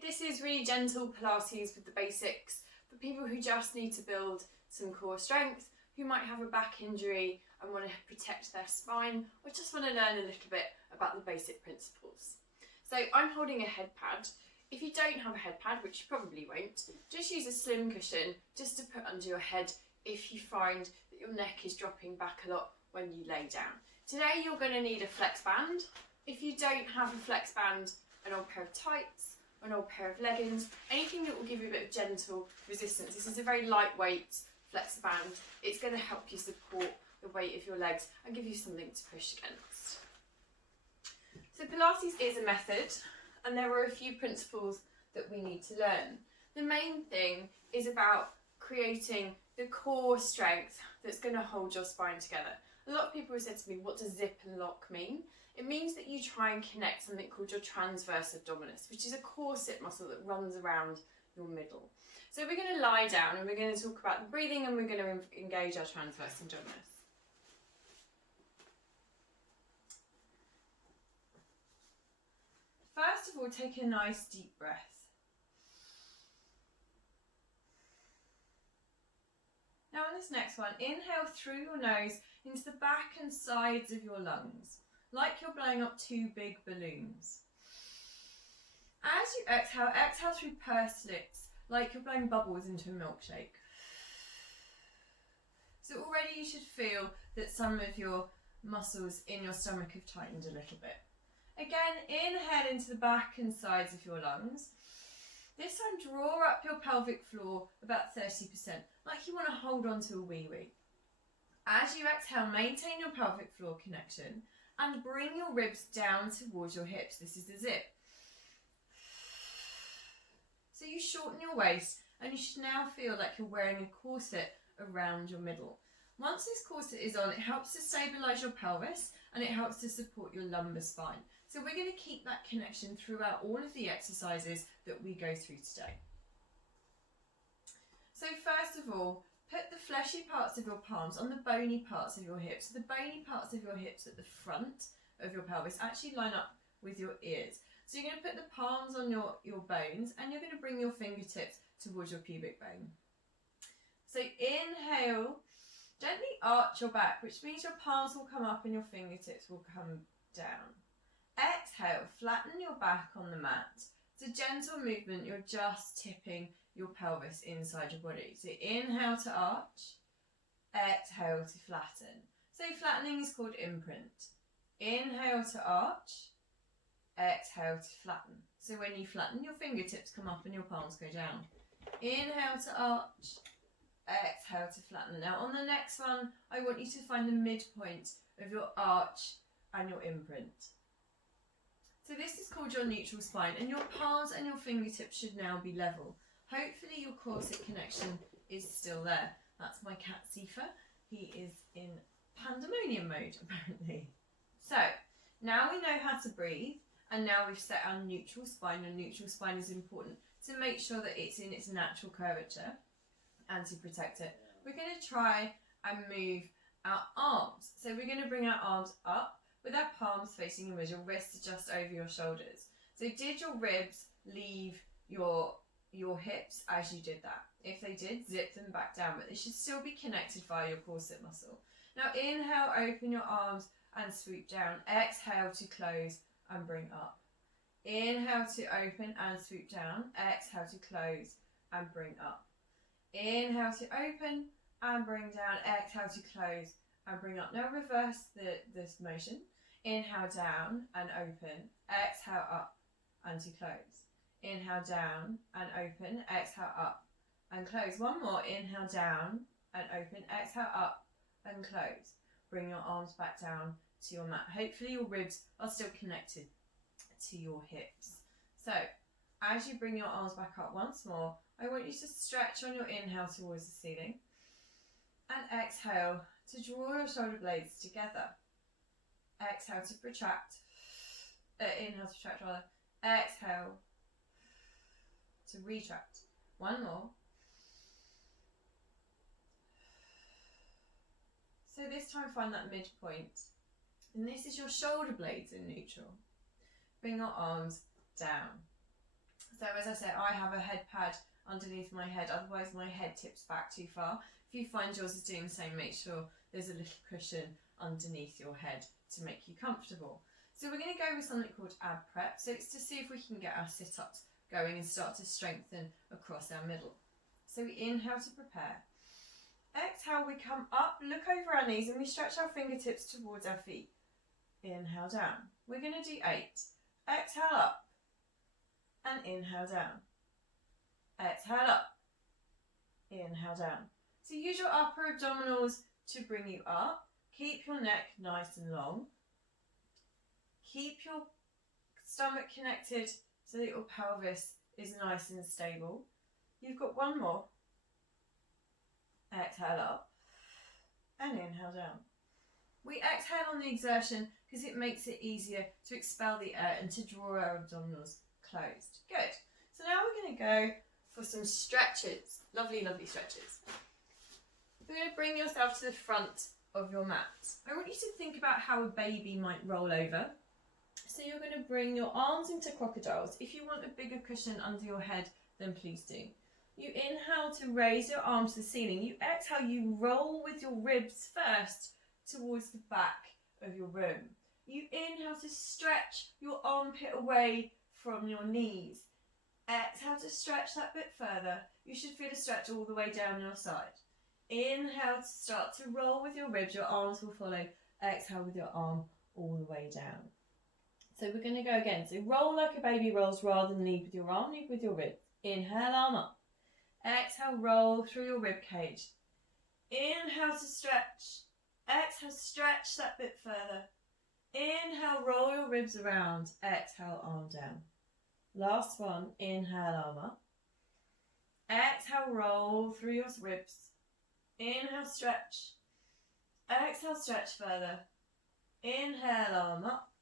This is really gentle Pilates with the basics for people who just need to build some core strength, who might have a back injury and want to protect their spine, or just want to learn a little bit about the basic principles. So I'm holding a head pad. If you don't have a head pad, which you probably won't, just use a slim cushion just to put under your head if you find that your neck is dropping back a lot when you lay down. Today you're going to need a flex band. If you don't have a flex band, an old pair of tights, an old pair of leggings, anything that will give you a bit of gentle resistance. This is a very lightweight flex band. It's going to help you support the weight of your legs and give you something to push against. So Pilates is a method, and there are a few principles that we need to learn. The main thing is about creating the core strength that's going to hold your spine together. A lot of people have said to me, what does zip and lock mean? It means that you try and connect something called your transverse abdominis, which is a corset muscle that runs around your middle. So we're going to lie down and we're going to talk about the breathing, and we're going to engage our transverse abdominis. First of all, take a nice deep breath. Now on this next one, inhale through your nose into the back and sides of your lungs, like you're blowing up two big balloons. As you exhale, exhale through pursed lips, like you're blowing bubbles into a milkshake. So already you should feel that some of your muscles in your stomach have tightened a little bit. Again, inhale into the back and sides of your lungs. This time, draw up your pelvic floor about 30%, like you want to hold on to a wee-wee. As you exhale, maintain your pelvic floor connection and bring your ribs down towards your hips. This is the zip. So you shorten your waist, and you should now feel like you're wearing a corset around your middle. Once this corset is on, it helps to stabilise your pelvis and it helps to support your lumbar spine. So we're going to keep that connection throughout all of the exercises that we go through today. So first of all, put the fleshy parts of your palms on the bony parts of your hips. So the bony parts of your hips at the front of your pelvis actually line up with your ears. So you're going to put the palms on your bones, and you're going to bring your fingertips towards your pubic bone. So inhale, gently arch your back, which means your palms will come up and your fingertips will come down. Exhale, flatten your back on the mat. It's a gentle movement, you're just tipping your pelvis inside your body. So inhale to arch, exhale to flatten. So flattening is called imprint. Inhale to arch, exhale to flatten. So when you flatten, your fingertips come up and your palms go down. Inhale to arch, exhale to flatten. Now on the next one, I want you to find the midpoint of your arch and your imprint. So this is called your neutral spine, and your palms and your fingertips should now be level. Hopefully your corset connection is still there. That's my cat Sifa. He is in pandemonium mode apparently. So now we know how to breathe, and now we've set our neutral spine. And neutral spine is important to make sure that it's in its natural curvature and to protect it. We're going to try and move our arms. So we're going to bring our arms up with our palms facing inwards, your wrists just over your shoulders. So did your ribs leave your hips as you did that? If they did, zip them back down, but they should still be connected via your corset muscle. Now inhale, open your arms and swoop down. Exhale to close and bring up. Inhale to open and swoop down. Exhale to close and bring up. Inhale to open and bring down. Exhale to close and bring up. Now reverse this motion. Inhale down and open. Exhale up and to close. Inhale down and open. Exhale up and close. One more. Inhale down and open. Exhale up and close. Bring your arms back down to your mat. Hopefully your ribs are still connected to your hips. So as you bring your arms back up once more, I want you to stretch on your inhale towards the ceiling, and exhale to draw your shoulder blades together. Exhale to protract. Inhale to retract rather. Exhale to retract. One more. So this time find that midpoint. And this is your shoulder blades in neutral. Bring your arms down. So as I said, I have a head pad underneath my head, otherwise my head tips back too far. If you find yours is doing the same, make sure there's a little cushion underneath your head to make you comfortable. So we're going to go with something called ab prep. So it's to see if we can get our sit-ups going and start to strengthen across our middle. So we inhale to prepare. Exhale, we come up, look over our knees, and we stretch our fingertips towards our feet. Inhale down. We're going to do 8. Exhale up and inhale down. Exhale up, inhale down. So use your upper abdominals to bring you up. Keep your neck nice and long. Keep your stomach connected so that your pelvis is nice and stable. You've got one more. Exhale up and inhale down. We exhale on the exertion because it makes it easier to expel the air and to draw our abdominals closed. Good. So now we're going to go for some stretches. Lovely, lovely stretches. You're going to bring yourself to the front of your mat. I want you to think about how a baby might roll over. So you're going to bring your arms into crocodiles. If you want a bigger cushion under your head, then please do. You inhale to raise your arms to the ceiling. You exhale, you roll with your ribs first towards the back of your room. You inhale to stretch your armpit away from your knees. Exhale to stretch that bit further. You should feel a stretch all the way down your side. Inhale to start to roll with your ribs. Your arms will follow. Exhale with your arm all the way down. So we're going to go again. So roll like a baby rolls rather than lead with your arm, lead with your ribs. Inhale, arm up. Exhale, roll through your rib cage. Inhale to stretch. Exhale, stretch that bit further. Inhale, roll your ribs around. Exhale, arm down. Last one. Inhale, arm up. Exhale, roll through your ribs. Inhale, stretch. Exhale, stretch further. Inhale, arm up.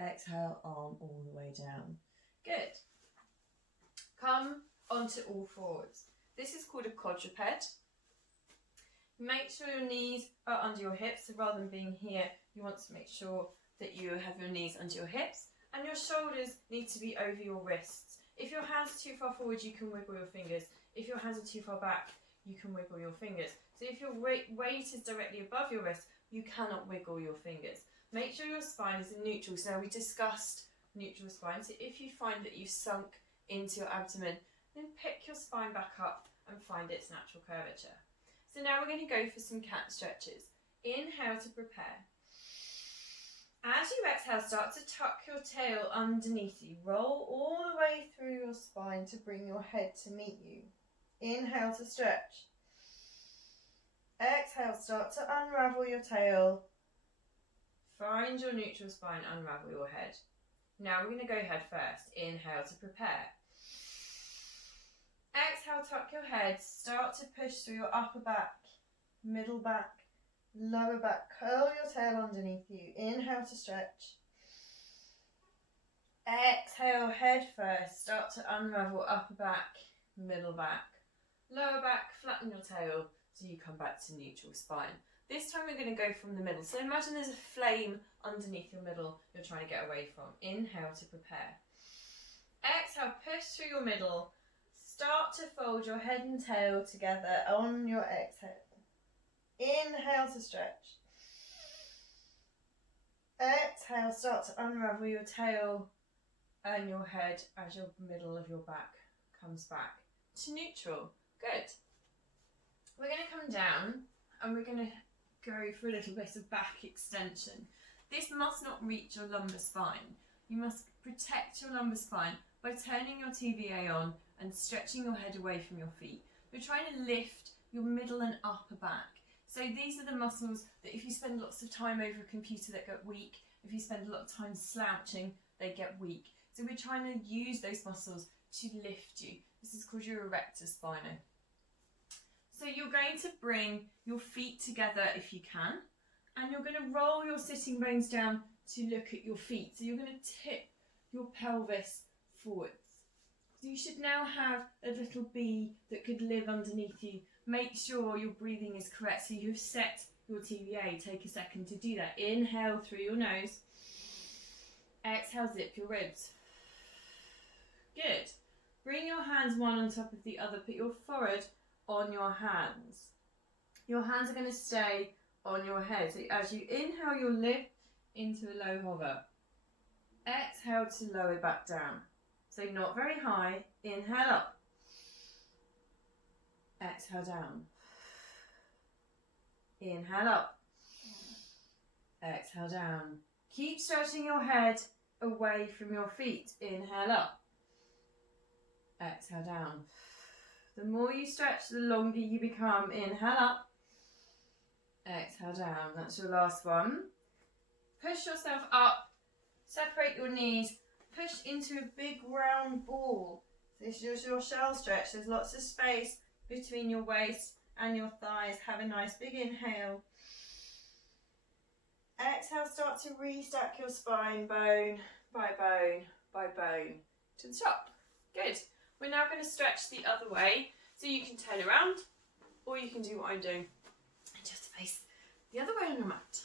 Exhale, arm all the way down. Good. Come onto all fours. This is called a quadruped. Make sure your knees are under your hips. So rather than being here, you want to make sure that you have your knees under your hips and your shoulders need to be over your wrists. If your hands are too far forward, you can wiggle your fingers. If your hands are too far back, you can wiggle your fingers. So if your weight is directly above your wrist, you cannot wiggle your fingers. Make sure your spine is in neutral. So now we discussed neutral spine. So if you find that you've sunk into your abdomen, then pick your spine back up and find its natural curvature. So now we're going to go for some cat stretches. Inhale to prepare. As you exhale, start to tuck your tail underneath you. Roll all the way through your spine to bring your head to meet you. Inhale to stretch. Exhale, start to unravel your tail. Find your neutral spine, unravel your head. Now we're going to go head first. Inhale to prepare. Exhale, tuck your head. Start to push through your upper back, middle back, lower back. Curl your tail underneath you. Inhale to stretch. Exhale, head first. Start to unravel upper back, middle back, lower back. Flatten your tail so you come back to neutral spine. This time we're going to go from the middle. So imagine there's a flame underneath your middle you're trying to get away from. Inhale to prepare. Exhale, push through your middle. Start to fold your head and tail together on your exhale. Inhale to stretch. Exhale, start to unravel your tail and your head as your middle of your back comes back to neutral. Good. We're going to come down and we're going to go for a little bit of back extension. This must not reach your lumbar spine. You must protect your lumbar spine by turning your TVA on and stretching your head away from your feet. You're trying to lift your middle and upper back. So these are the muscles that if you spend lots of time over a computer that get weak, if you spend a lot of time slouching, they get weak. So we're trying to use those muscles to lift you. This is called your erector spinae. So you're going to bring your feet together if you can, and you're going to roll your sitting bones down to look at your feet. So you're going to tip your pelvis forwards. So you should now have a little bee that could live underneath you. Make sure your breathing is correct. So you've set your TVA. Take a second to do that. Inhale through your nose. Exhale, zip your ribs. Good. hands one on top of the other. Put your forehead on your hands. Your hands are going to stay on your head. So as you inhale, you'll lift into a low hover. Exhale to lower back down. So not very high. Inhale up. Exhale down. Inhale up. Exhale down. Keep stretching your head away from your feet. Inhale up. Exhale down. The more you stretch, the longer you become. Inhale up. Exhale down. That's your last one. Push yourself up. Separate your knees. Push into a big round ball. This is your shell stretch. There's lots of space between your waist and your thighs. Have a nice big inhale. Exhale, start to restack your spine bone by bone by bone to the top. Good. We're now going to stretch the other way. So you can turn around or you can do what I'm doing and just face the other way on your mat.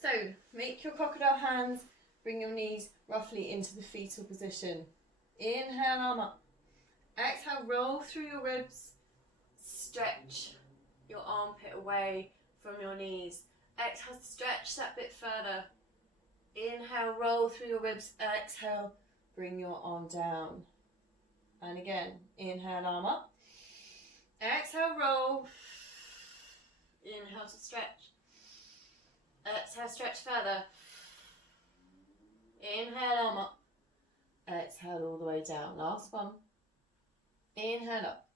So make your crocodile hands. Bring your knees roughly into the fetal position. Inhale, arm up. Exhale, roll through your ribs. Stretch your armpit away from your knees. Exhale, stretch that bit further. Inhale, roll through your ribs. Exhale, bring your arm down. And again, inhale, arm up. Exhale, roll. Inhale to stretch. Exhale, stretch further. Inhale, arm up. Exhale all the way down. Last one. Inhale up.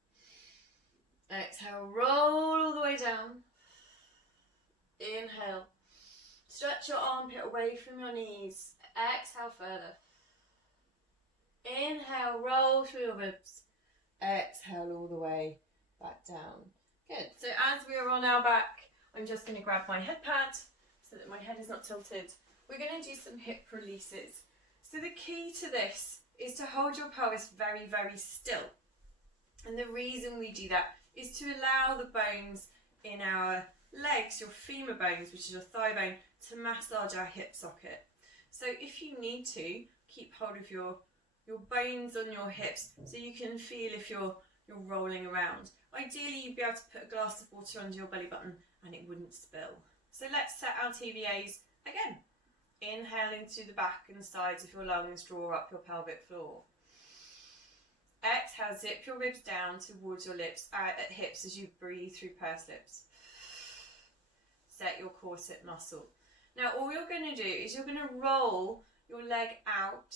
Exhale, roll all the way down. Inhale. Stretch your armpit away from your knees. Exhale further. Inhale, roll through your ribs. Exhale all the way back down. Good. So as we are on our back, I'm just going to grab my head pad so that my head is not tilted. We're going to do some hip releases. So the key to this is to hold your pelvis very, very still. And the reason we do that is to allow the bones in our legs, your femur bones, which is your thigh bone, to massage our hip socket. So if you need to, keep hold of your bones on your hips so you can feel if you're rolling around. Ideally, you'd be able to put a glass of water under your belly button and it wouldn't spill. So let's set our TBAs again. Inhaling to the back and sides of your lungs, draw up your pelvic floor. Exhale, zip your ribs down towards your lips, out at hips as you breathe through pursed lips. Set your corset muscle. Now all you're going to do is you're going to roll your leg out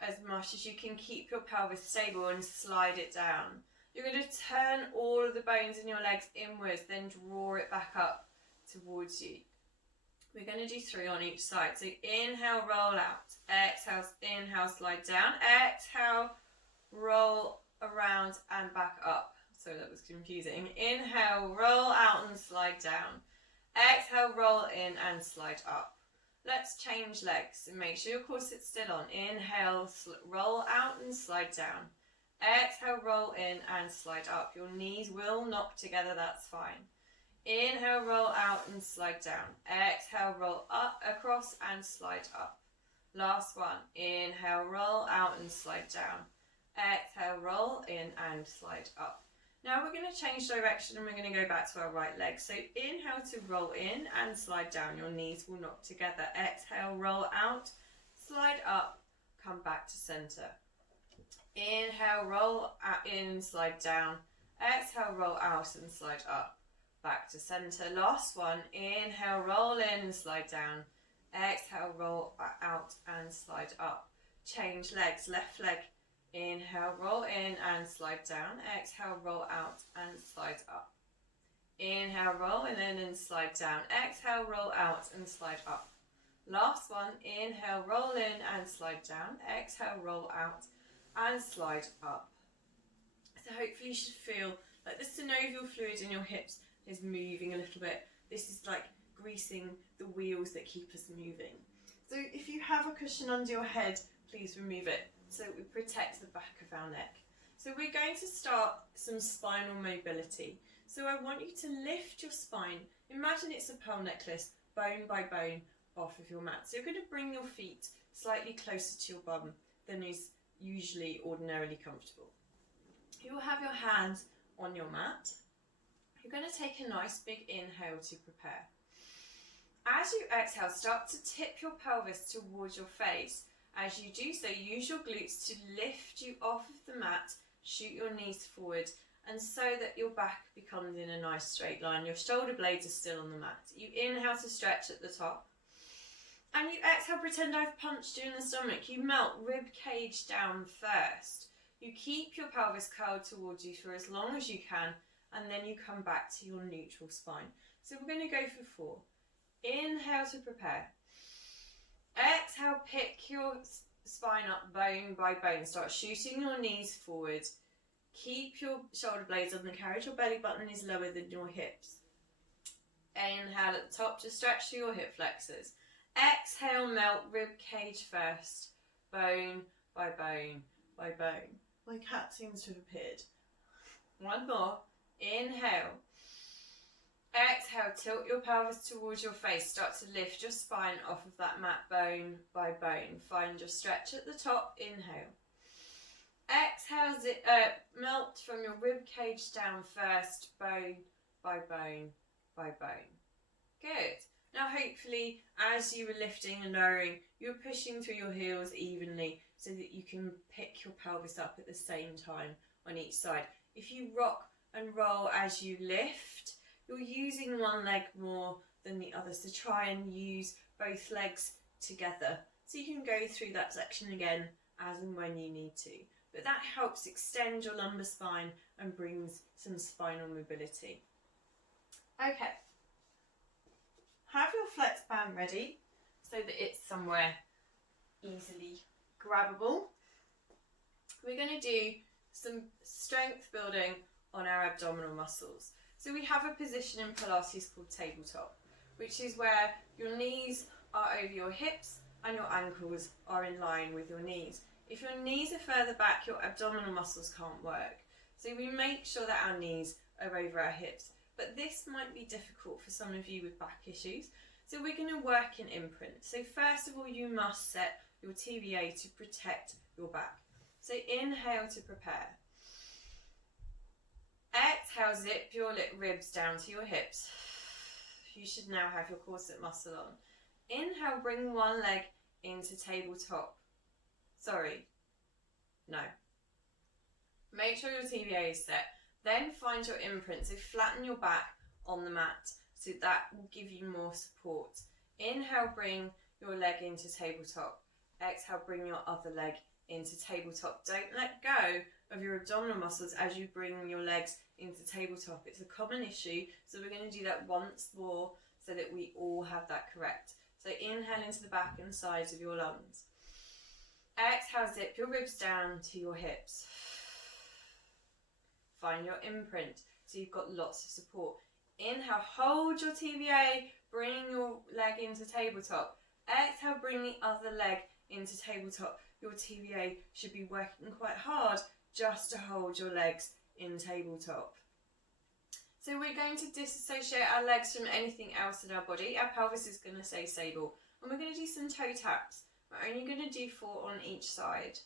as much as you can, keep your pelvis stable and slide it down. You're going to turn all of the bones in your legs inwards, then draw it back up towards you. We're going to do 3 on each side. So inhale, roll out. Exhale, inhale, slide down. Exhale, roll around and back up. So that was confusing. Inhale, roll out and slide down. Exhale, roll in and slide up. Let's change legs and make sure your corset's still on. Inhale, roll out and slide down. Exhale, roll in and slide up. Your knees will knock together, that's fine. Inhale, roll out and slide down. Exhale, roll up, across and slide up. Last one. Inhale, roll out and slide down. Exhale, roll in and slide up. Now we're going to change direction and we're going to go back to our right leg. So inhale to roll in and slide down. Your knees will knock together. Exhale, roll out, slide up, come back to center. Inhale, roll out, in, slide down. Exhale, roll out and slide up. Back to center. Last one. Inhale, roll in and slide down. Exhale, roll out and slide up. Change legs. Left leg. Inhale, roll in and slide down. Exhale, roll out and slide up. Inhale, roll in and slide down. Exhale, roll out and slide up. Last one. Inhale, roll in and slide down. Exhale, roll out and slide up. So hopefully you should feel like the synovial fluid in your hips is moving a little bit. This is like greasing the wheels that keep us moving. So if you have a cushion under your head, please remove it so we protect the back of our neck. So we're going to start some spinal mobility. So I want you to lift your spine. Imagine it's a pearl necklace, bone by bone, off of your mat. So you're going to bring your feet slightly closer to your bum than is usually ordinarily comfortable. You will have your hands on your mat. You're going to take a nice big inhale to prepare. As you exhale, start to tip your pelvis towards your face. As you do so, use your glutes to lift you off of the mat, shoot your knees forward, and so that your back becomes in a nice straight line. Your shoulder blades are still on the mat. You inhale to stretch at the top. And you exhale, pretend I've punched you in the stomach. You melt rib cage down first. You keep your pelvis curled towards you for as long as you can, and then you come back to your neutral spine. So we're going to go for 4. Inhale to prepare. Exhale, pick your spine up bone by bone. Start shooting your knees forward. Keep your shoulder blades on the carriage. Your belly button is lower than your hips. Inhale at the top to stretch through your hip flexors. Exhale, melt rib cage first. Bone by bone by bone. My cat seems to have appeared. One more. Inhale. Exhale, tilt your pelvis towards your face. Start to lift your spine off of that mat bone by bone. Find your stretch at the top. Inhale. Exhale, melt from your rib cage down first, bone by bone by bone. Good. Now hopefully as you were lifting and lowering, you're pushing through your heels evenly so that you can pick your pelvis up at the same time on each side. If you rock and roll as you lift, you're using one leg more than the other, so try and use both legs together. So you can go through that section again as and when you need to. But that helps extend your lumbar spine and brings some spinal mobility. Okay. Have your flex band ready so that it's somewhere easily grabbable. We're going to do some strength building on our abdominal muscles. So we have a position in Pilates called tabletop, which is where your knees are over your hips and your ankles are in line with your knees. If your knees are further back, your abdominal muscles can't work. So we make sure that our knees are over our hips. But this might be difficult for some of you with back issues. So we're going to work in imprint. So first of all, you must set your TVA to protect your back. So inhale to prepare. Exhale, zip your ribs down to your hips. You should now have your corset muscle on. Inhale, bring one leg into tabletop. Make sure your TVA is set. Then find your imprint. So flatten your back on the mat. So that will give you more support. Inhale, bring your leg into tabletop. Exhale, bring your other leg into tabletop. Don't let go of your abdominal muscles as you bring your legs into tabletop. It's a common issue, so we're going to do that once more so that we all have that correct. So inhale into the back and sides of your lungs. Exhale, zip your ribs down to your hips. Find your imprint, so you've got lots of support. Inhale, hold your TVA, bring your leg into tabletop. Exhale, bring the other leg into tabletop. Your TVA should be working quite hard just to hold your legs in tabletop. So we're going to disassociate our legs from anything else in our body. Our pelvis is going to stay stable. And we're going to do some toe taps. We're only going to do 4 on each side.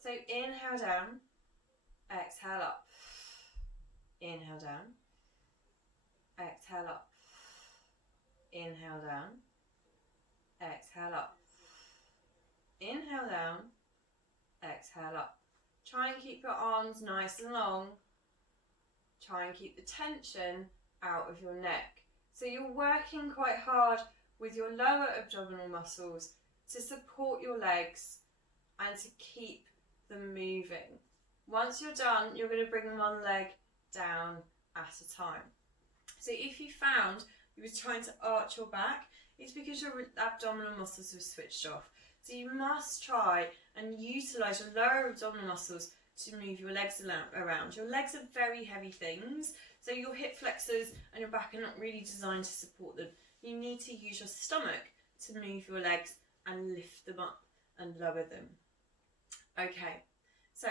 So inhale down, exhale up. Inhale down, exhale up. Inhale down, exhale up. Inhale down, exhale up. Try and keep your arms nice and long. Try and keep the tension out of your neck. So you're working quite hard with your lower abdominal muscles to support your legs and to keep them moving. Once you're done, you're going to bring one leg down at a time. So if you found you were trying to arch your back, it's because your abdominal muscles have switched off. So you must try and utilise your lower abdominal muscles to move your legs around. Your legs are very heavy things, so your hip flexors and your back are not really designed to support them. You need to use your stomach to move your legs and lift them up and lower them. Okay, so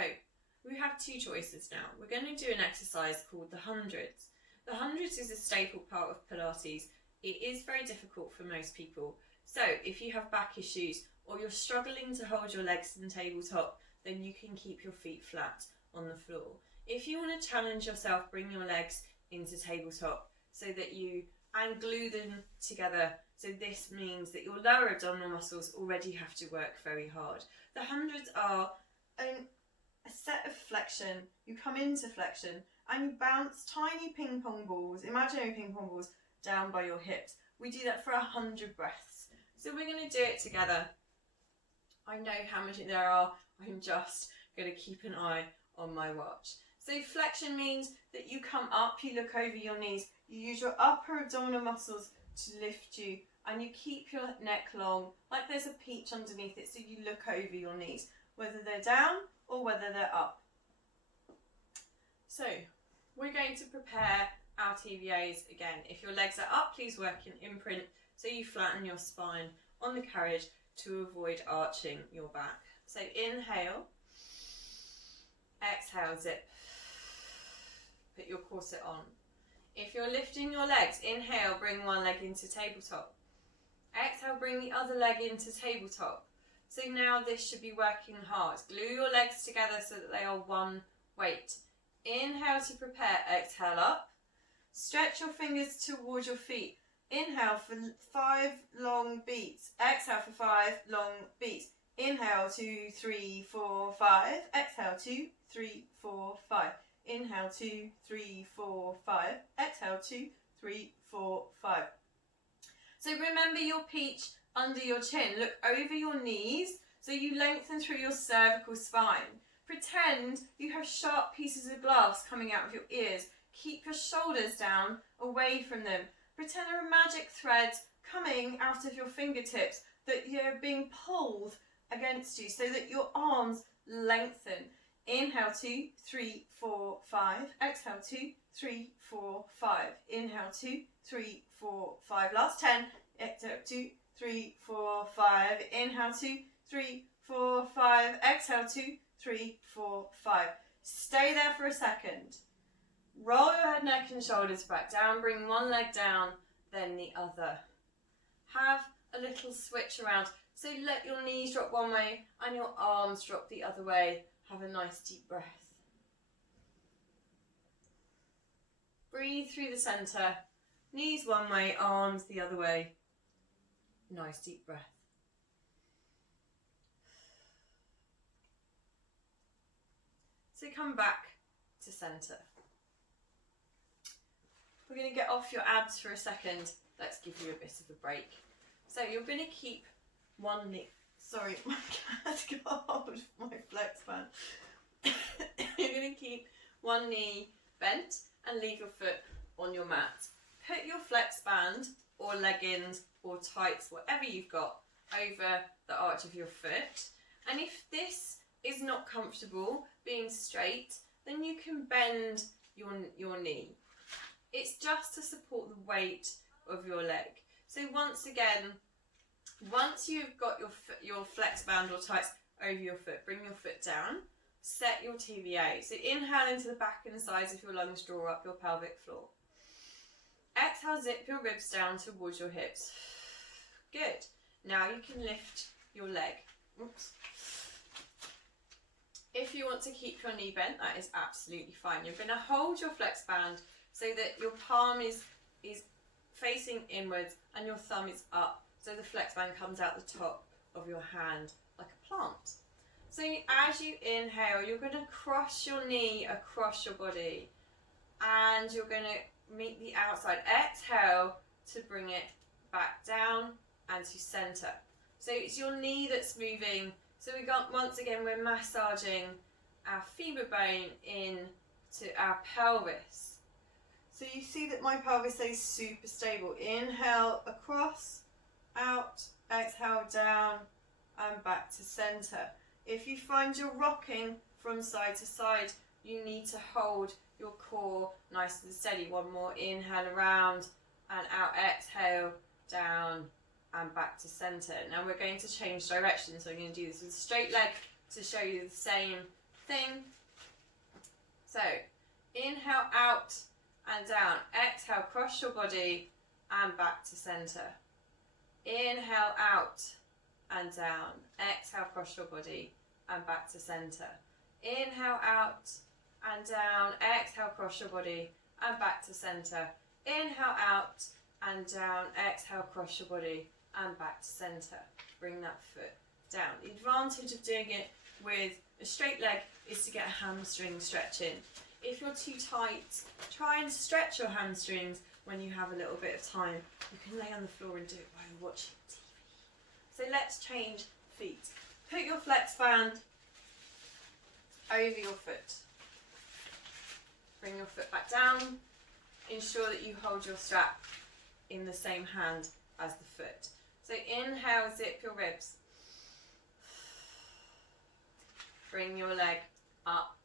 we have 2 choices now. We're going to do an exercise called the hundreds. The hundreds is a staple part of Pilates. It is very difficult for most people. So if you have back issues or you're struggling to hold your legs in tabletop, then you can keep your feet flat on the floor. If you want to challenge yourself, bring your legs into tabletop so that and glue them together. So this means that your lower abdominal muscles already have to work very hard. The hundreds are a set of flexion. You come into flexion and you bounce tiny ping pong balls, imaginary ping pong balls, down by your hips. We do that for 100 breaths. So we're going to do it together. I know how much there are. I'm just going to keep an eye on my watch. So flexion means that you come up, you look over your knees, you use your upper abdominal muscles to lift you, and you keep your neck long, like there's a peach underneath it, so you look over your knees, whether they're down or whether they're up. So we're going to prepare our TVAs again. If your legs are up, please work in imprint, so you flatten your spine on the carriage to avoid arching your back. So inhale, exhale, zip. Put your corset on. If you're lifting your legs, inhale, bring one leg into tabletop. Exhale, bring the other leg into tabletop. So now this should be working hard. Glue your legs together so that they are one weight. Inhale to prepare, exhale up. Stretch your fingers towards your feet. Inhale for 5 long beats. Exhale for 5 long beats. Inhale, 2, 3, 4, 5. Exhale, 2, 3, 4, 5. Inhale, 2, 3, 4, 5. Exhale, 2, 3, 4, 5. So remember your peach under your chin. Look over your knees so you lengthen through your cervical spine. Pretend you have sharp pieces of glass coming out of your ears. Keep your shoulders down, away from them. Pretend there are magic threads coming out of your fingertips that you're being pulled against you so that your arms lengthen. Inhale, 2, 3, 4, 5. Exhale, 2, 3, 4, 5. Inhale, 2, 3, 4, 5. Last 10. Exhale, 2, 3, 4, 5. Inhale, 2, 3, 4, 5. Exhale, 2, 3, 4, 5. Stay there for a second. Roll your head, neck and shoulders back down. Bring one leg down, then the other. Have a little switch around. So let your knees drop one way and your arms drop the other way. Have a nice deep breath. Breathe through the centre. Knees one way, arms the other way. Nice deep breath. So come back to centre. We're going to get off your abs for a second. Let's give you a bit of a break. So you're going to keep one knee. Sorry, my cat got hold of my flex band. You're going to keep one knee bent and leave your foot on your mat. Put your flex band or leggings or tights, whatever you've got, over the arch of your foot. And if this is not comfortable being straight, then you can bend your knee. It's just to support the weight of your leg. So once again, once you've got your flex band or tights over your foot, bring your foot down, set your TVA. So inhale into the back and the sides of your lungs, draw up your pelvic floor. Exhale, zip your ribs down towards your hips. Good. Now you can lift your leg. Oops. If you want to keep your knee bent, that is absolutely fine. You're going to hold your flex band so that your palm is facing inwards and your thumb is up, so the flex band comes out the top of your hand like a plant. So as you inhale, you're going to cross your knee across your body and you're going to meet the outside. Exhale to bring it back down and to center. So it's your knee that's moving. So we got, once again, we're massaging our femur bone in to our pelvis. So you see that my pelvis stays super stable. Inhale across, out, exhale down and back to center. If you find you're rocking from side to side, you need to hold your core nice and steady. One more, inhale around and out, exhale down and back to center. Now we're going to change direction, so I'm going to do this with a straight leg to show you the same thing. So inhale out and down, exhale, cross your body and back to center. Inhale out and down, exhale, cross your body and back to center. Inhale out and down, exhale across your body and back to center. Inhale out and down, exhale across your body and back to center. Bring that foot down. The advantage of doing it with a straight leg is to get a hamstring stretch in. If you're too tight, try and stretch your hamstrings when you have a little bit of time. You can lay on the floor and do it while you're watching TV. So let's change feet. Put your flex band over your foot. Bring your foot back down. Ensure that you hold your strap in the same hand as the foot. So inhale, zip your ribs. Bring your leg up,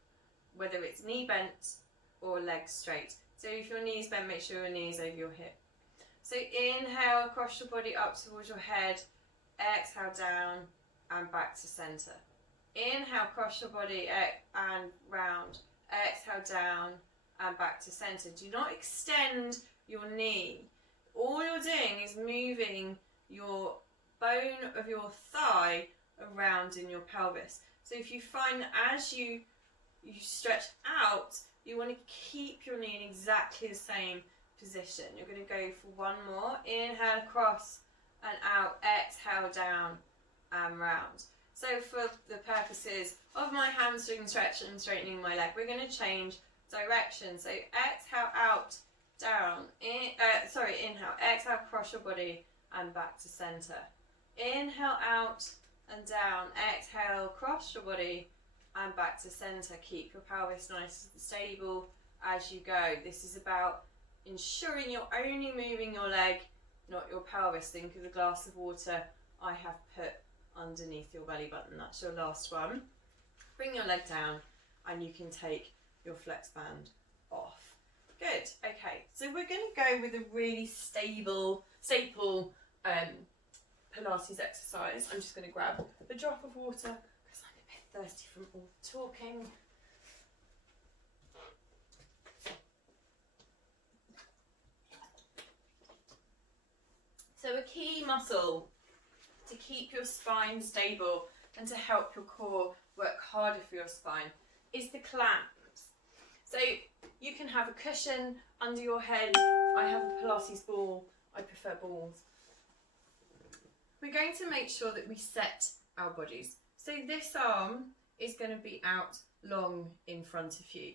whether it's knee bent or leg straight. So if your knee's bent, make sure your knee's over your hip. So inhale across your body up towards your head. Exhale down and back to center. Inhale across your body and round. Exhale down and back to center. Do not extend your knee. All you're doing is moving your bone of your thigh around in your pelvis. So if you find that as you stretch out, you want to keep your knee in exactly the same position. You're going to go for one more. Inhale across and out. Exhale down and round. So for the purposes of my hamstring stretch and straightening my leg, we're going to change direction. So exhale out, down. Inhale. Exhale across your body and back to center. Inhale out and down. Exhale across your body and back to center. Keep your pelvis nice and stable as you go. This is about ensuring you're only moving your leg, not your pelvis. Think of the glass of water I have put underneath your belly button. That's your last one. Bring your leg down and you can take your flex band off. Good. Okay, so we're going to go with a really staple Pilates exercise. I'm just going to grab a drop of water because I'm a bit thirsty from all the talking. So a key muscle to keep your spine stable and to help your core work harder for your spine is the clams. So you can have a cushion under your head. I have a Pilates ball. I prefer balls. We're going to make sure that we set our bodies. So this arm is going to be out long in front of you.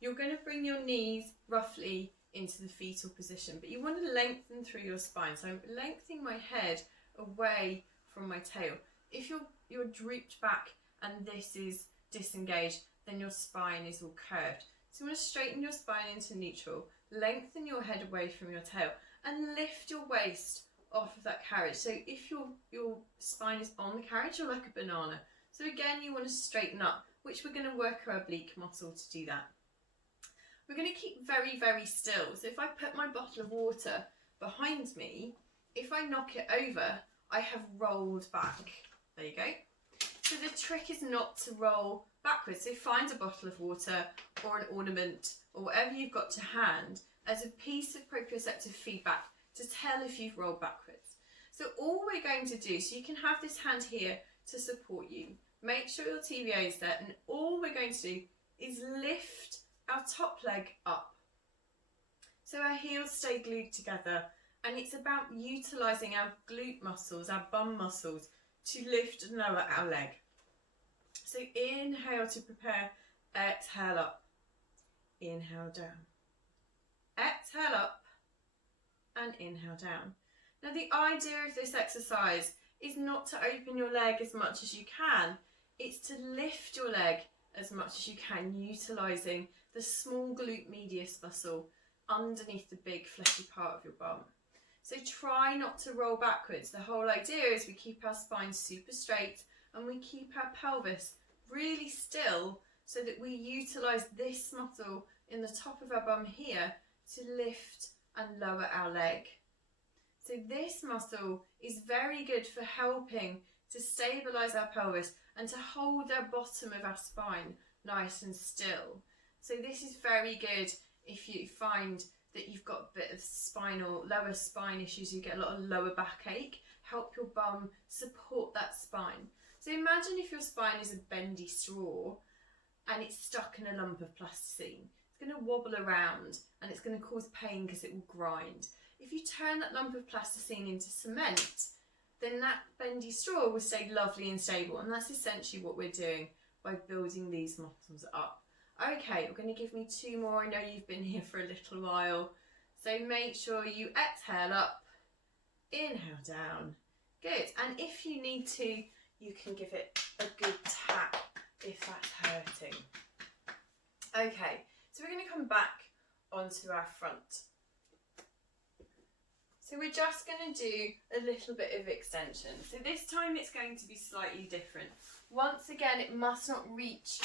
You're going to bring your knees roughly into the fetal position, but you want to lengthen through your spine. So I'm lengthening my head away from my tail. If you're drooped back and this is disengaged, then your spine is all curved. So you want to straighten your spine into neutral, lengthen your head away from your tail, and lift your waist off of that carriage. So if your spine is on the carriage, you're like a banana. So again, you want to straighten up, which we're going to work our oblique muscle to do that. We're going to keep very, very still. So if I put my bottle of water behind me, if I knock it over, I have rolled back. There you go. So the trick is not to roll backwards. So find a bottle of water or an ornament or whatever you've got to hand as a piece of proprioceptive feedback to tell if you've rolled backwards. So all we're going to do, so you can have this hand here to support you. Make sure your TVA is there, and all we're going to do is lift our top leg up. So our heels stay glued together, and it's about utilising our glute muscles, our bum muscles, to lift and lower our leg. So inhale to prepare, exhale up, inhale down, exhale up, and inhale down. Now the idea of this exercise is not to open your leg as much as you can, it's to lift your leg as much as you can, utilising the small glute medius muscle underneath the big fleshy part of your bum. So try not to roll backwards. The whole idea is we keep our spine super straight and we keep our pelvis really still so that we utilise this muscle in the top of our bum here to lift and lower our leg. So this muscle is very good for helping to stabilise our pelvis and to hold our bottom of our spine nice and still. So this is very good if you find that you've got a bit of lower spine issues, you get a lot of lower backache, help your bum support that spine. So imagine if your spine is a bendy straw and it's stuck in a lump of plasticine. It's going to wobble around and it's going to cause pain because it will grind. If you turn that lump of plasticine into cement, then that bendy straw will stay lovely and stable, and that's essentially what we're doing by building these muscles up. Okay, we're going to give me 2 more. I know you've been here for a little while, so make sure you exhale up, inhale down. Good. And if you need to, you can give it a good tap if that's hurting. Okay, so we're going to come back onto our front. So we're just going to do a little bit of extension. So this time it's going to be slightly different. Once again, it must not reach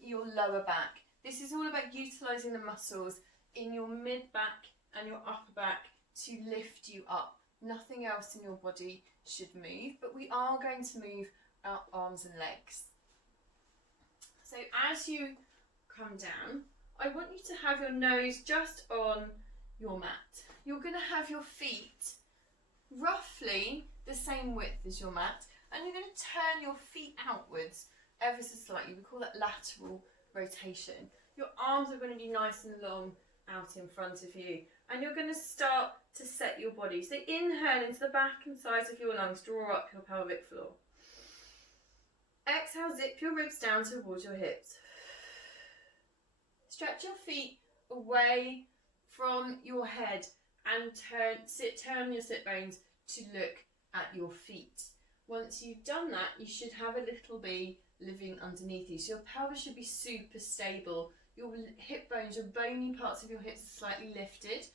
your lower back. This is all about utilising the muscles in your mid back and your upper back to lift you up. Nothing else in your body should move, but we are going to move our arms and legs. So as you come down, I want you to have your nose just on your mat. You're going to have your feet roughly the same width as your mat, and you're going to turn your feet outwards ever so slightly. We call that lateral rotation. Your arms are going to be nice and long out in front of you, and you're going to start to set your body. So inhale into the back and sides of your lungs, draw up your pelvic floor. Exhale, zip your ribs down towards your hips. Stretch your feet away from your head and turn your sit bones to look at your feet. Once you've done that, you should have a little bee living underneath you. So your pelvis should be super stable. Your hip bones, your bony parts of your hips are slightly lifted,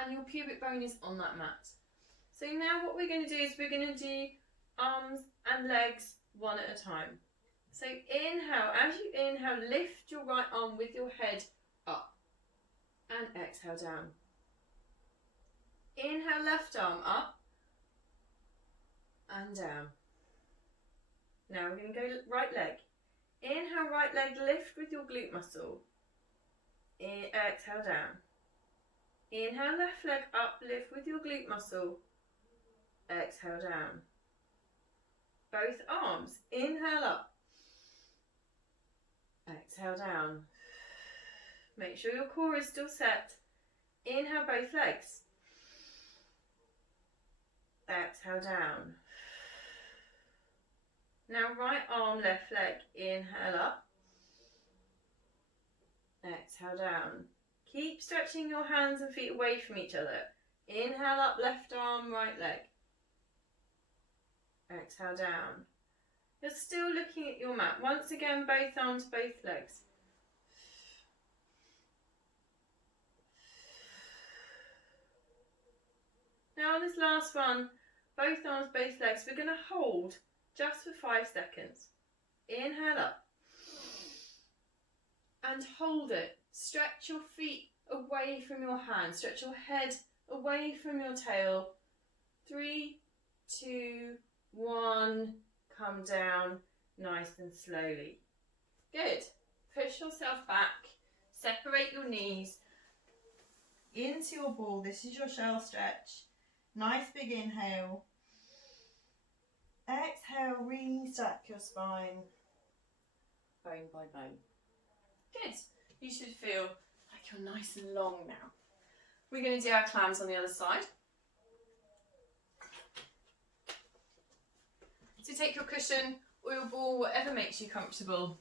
and your pubic bone is on that mat. So now what we're going to do is we're going to do arms and legs one at a time. So inhale, as you inhale, lift your right arm with your head up and exhale down. Inhale, left arm up and down. Now we're going to go right leg. Inhale, right leg, lift with your glute muscle. Exhale down. Inhale, left leg up, lift with your glute muscle. Exhale down. Both arms, inhale up. Exhale down. Make sure your core is still set. Inhale, both legs. Exhale down. Now right arm, left leg, inhale up. Exhale down. Keep stretching your hands and feet away from each other. Inhale up, left arm, right leg. Exhale down. You're still looking at your mat. Once again, both arms, both legs. Now on this last one, both arms, both legs, we're going to hold just for 5 seconds. Inhale up. And hold it. Stretch your feet away from your hands. Stretch your head away from your tail. 3, 2, 1. Come down nice and slowly. Good. Push yourself back. Separate your knees into your ball. This is your shell stretch. Nice big inhale. Exhale, really stack your spine, bone by bone. Good. You should feel like you're nice and long now. We're going to do our clams on the other side. So take your cushion or your ball, whatever makes you comfortable,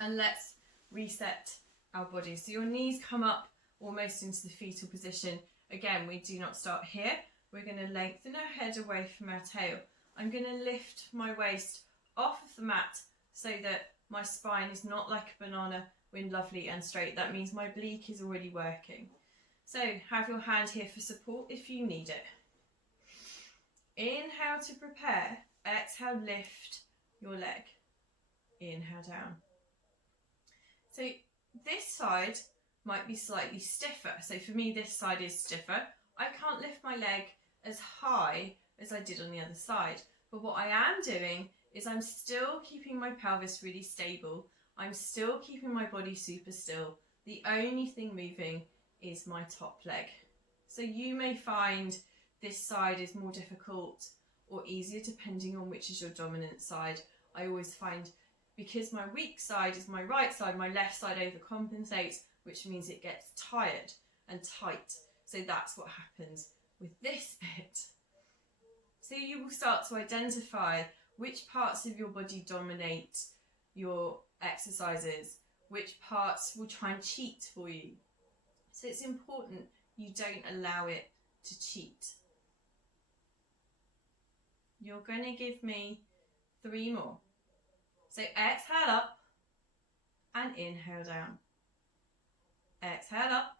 and let's reset our body. So your knees come up almost into the fetal position. Again, we do not start here. We're going to lengthen our head away from our tail. I'm going to lift my waist off of the mat so that my spine is not like a banana, we're lovely and straight. That means my oblique is already working. So have your hand here for support if you need it. Inhale to prepare. Exhale, lift your leg. Inhale down. So this side might be slightly stiffer. So for me, this side is stiffer. I can't lift my leg as high as I did on the other side. But what I am doing is I'm still keeping my pelvis really stable. I'm still keeping my body super still. The only thing moving is my top leg. So you may find this side is more difficult or easier depending on which is your dominant side. I always find, because my weak side is my right side, my left side overcompensates, which means it gets tired and tight. So that's what happens with this bit. So you will start to identify which parts of your body dominate your exercises, which parts will try and cheat for you. So it's important you don't allow it to cheat. You're going to give me 3 more. So exhale up and inhale down. Exhale up,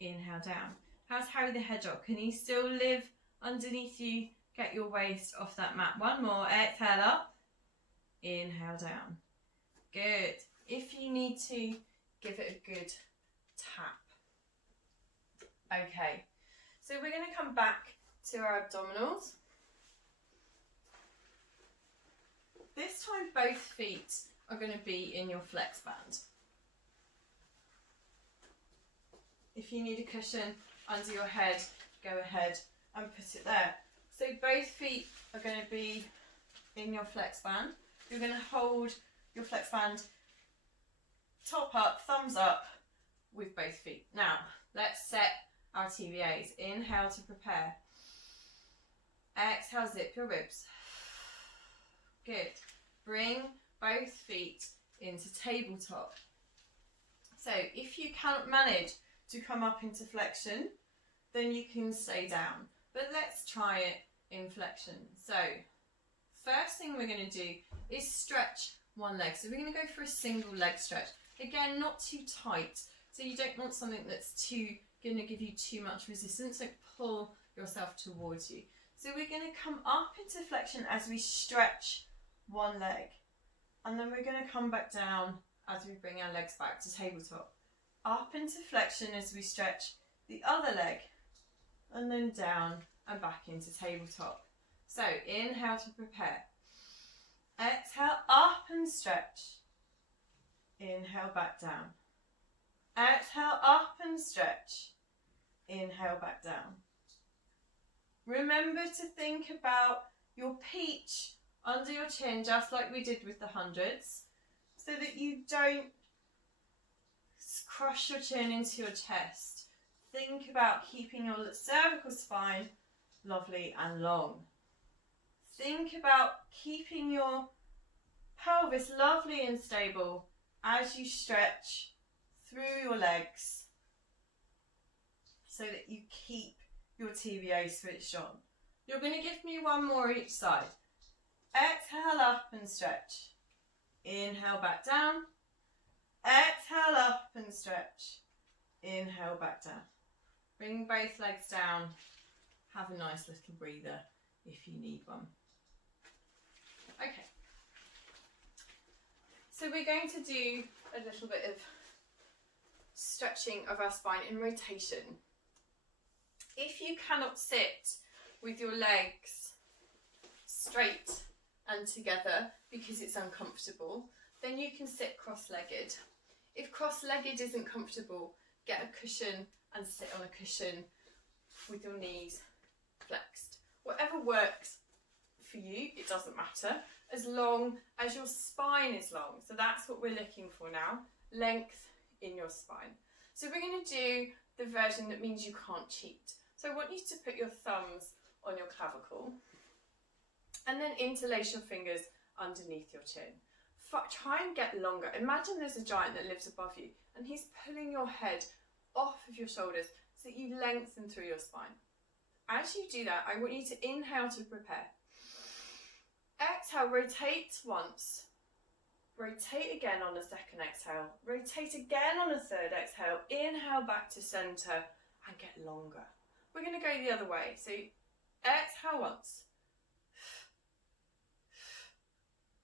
inhale down. How's Harry the Hedgehog? Can he still live underneath you? Get your waist off that mat. 1 more. Exhale up, inhale down. Good. If you need to, give it a good tap. Okay, so we're going to come back to our abdominals. This time both feet are going to be in your flex band. If you need a cushion under your head, go ahead and put it there. So both feet are going to be in your flex band. You're going to hold your flex band top up, thumbs up with both feet. Now, let's set our TBAs. Inhale to prepare. Exhale, zip your ribs. Good. Bring both feet into tabletop. So if you cannot manage to come up into flexion, then you can stay down. But let's try it in flexion. So first thing we're going to do is stretch one leg. So we're going to go for a single leg stretch. Again, not too tight. So you don't want something that's going to give you too much resistance. So pull yourself towards you. So we're going to come up into flexion as we stretch one leg. And then we're going to come back down as we bring our legs back to tabletop. Up into flexion as we stretch the other leg. And then down and back into tabletop. So inhale to prepare. Exhale up and stretch. Inhale back down. Exhale up and stretch. Inhale back down. Remember to think about your peach under your chin, just like we did with the hundreds, so that you don't crush your chin into your chest. Think about keeping your cervical spine lovely and long. Think about keeping your pelvis lovely and stable as you stretch through your legs, so that you keep your TBA switched on. You're going to give me 1 more each side. Exhale up and stretch. Inhale back down. Exhale up and stretch. Inhale back down. Bring both legs down. Have a nice little breather if you need one. Okay. So we're going to do a little bit of stretching of our spine in rotation. If you cannot sit with your legs straight and together because it's uncomfortable, then you can sit cross-legged. If cross-legged isn't comfortable, get a cushion and sit on a cushion with your knees flexed. Whatever works for you, it doesn't matter, as long as your spine is long. So that's what we're looking for now, length in your spine. So we're going to do the version that means you can't cheat. So I want you to put your thumbs on your clavicle and then interlace your fingers underneath your chin. Try and get longer. Imagine there's a giant that lives above you and he's pulling your head off of your shoulders so that you lengthen through your spine. As you do that, I want you to inhale to prepare. Exhale, rotate once. Rotate again on a second exhale. Rotate again on a third exhale. Inhale back to center and get longer. We're going to go the other way. So exhale once.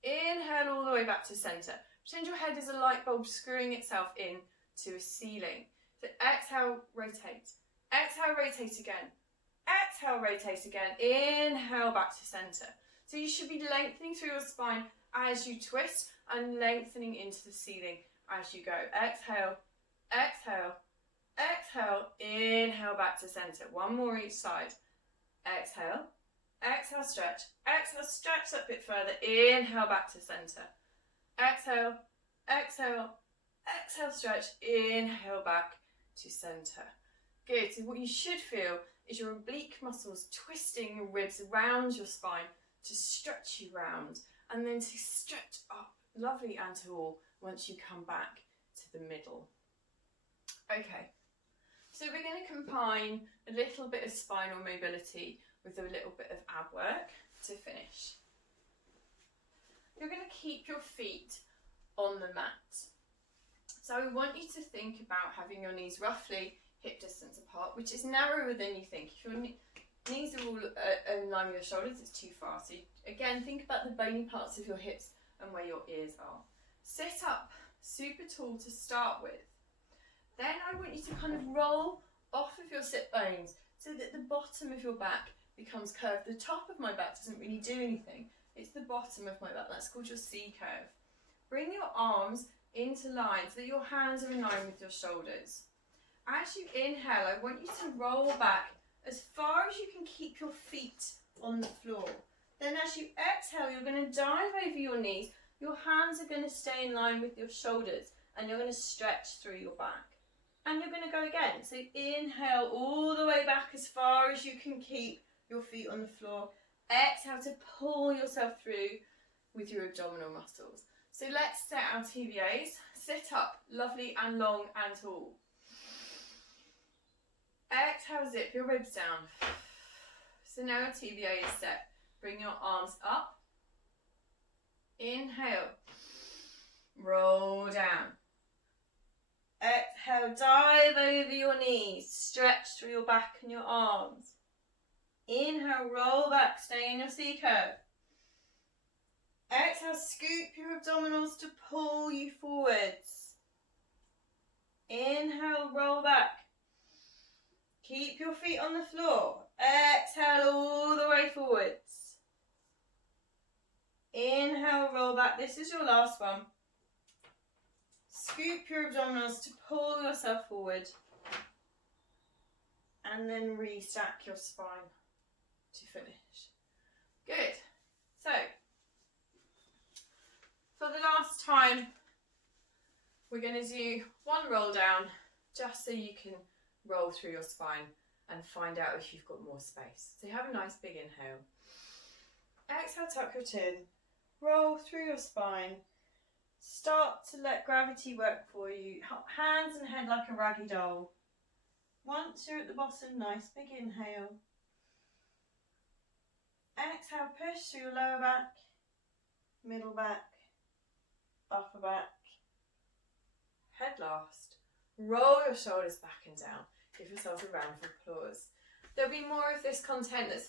Inhale all the way back to center. Pretend your head is a light bulb screwing itself in to a ceiling. So exhale, rotate. Exhale, rotate again. Exhale, rotate again. Inhale back to center. So you should be lengthening through your spine as you twist and lengthening into the ceiling as you go. Exhale, exhale, exhale. Inhale back to center. 1 more each side. Exhale, Exhale, stretch. Exhale, stretch that bit further. Inhale, back to centre. Exhale, exhale, exhale, stretch. Inhale, back to centre. Good. So what you should feel is your oblique muscles twisting your ribs around your spine to stretch you round, and then to stretch up, lovely and tall, once you come back to the middle. Okay, so we're going to combine a little bit of spinal mobility with a little bit of ab work to finish. You're going to keep your feet on the mat. So I want you to think about having your knees roughly hip distance apart, which is narrower than you think. If your knees are all in line with your shoulders, it's too far. So again, think about the bony parts of your hips and where your ears are. Sit up super tall to start with. Then I want you to kind of roll off of your sit bones so that the bottom of your back becomes curved. The top of my back doesn't really do anything. It's the bottom of my back. That's called your C curve. Bring your arms into line so that your hands are in line with your shoulders. As you inhale, I want you to roll back as far as you can, keep your feet on the floor. Then as you exhale, you're going to dive over your knees. Your hands are going to stay in line with your shoulders, and you're going to stretch through your back. And you're going to go again. So inhale all the way back as far as you can, keep your feet on the floor. Exhale to pull yourself through with your abdominal muscles. So let's set our TBAs. Sit up, lovely and long and tall. Exhale, zip your ribs down. So now our TBA is set. Bring your arms up. Inhale. Roll down. Exhale, dive over your knees. Stretch through your back and your arms. Inhale, roll back, stay in your C curve. Exhale, scoop your abdominals to pull you forwards. Inhale, roll back. Keep your feet on the floor. Exhale all the way forwards. Inhale, roll back. This is your last one. Scoop your abdominals to pull yourself forward. And then restack your spine to finish. Good. So, for the last time, we're going to do one roll down just so you can roll through your spine and find out if you've got more space. So have a nice big inhale. Exhale, tuck your chin. Roll through your spine. Start to let gravity work for you. Hands and head like a raggy doll. Once you're at the bottom, nice big inhale. Exhale, push through your lower back, middle back, upper back. Head last. Roll your shoulders back and down. Give yourself a round of applause. There'll be more of this content that's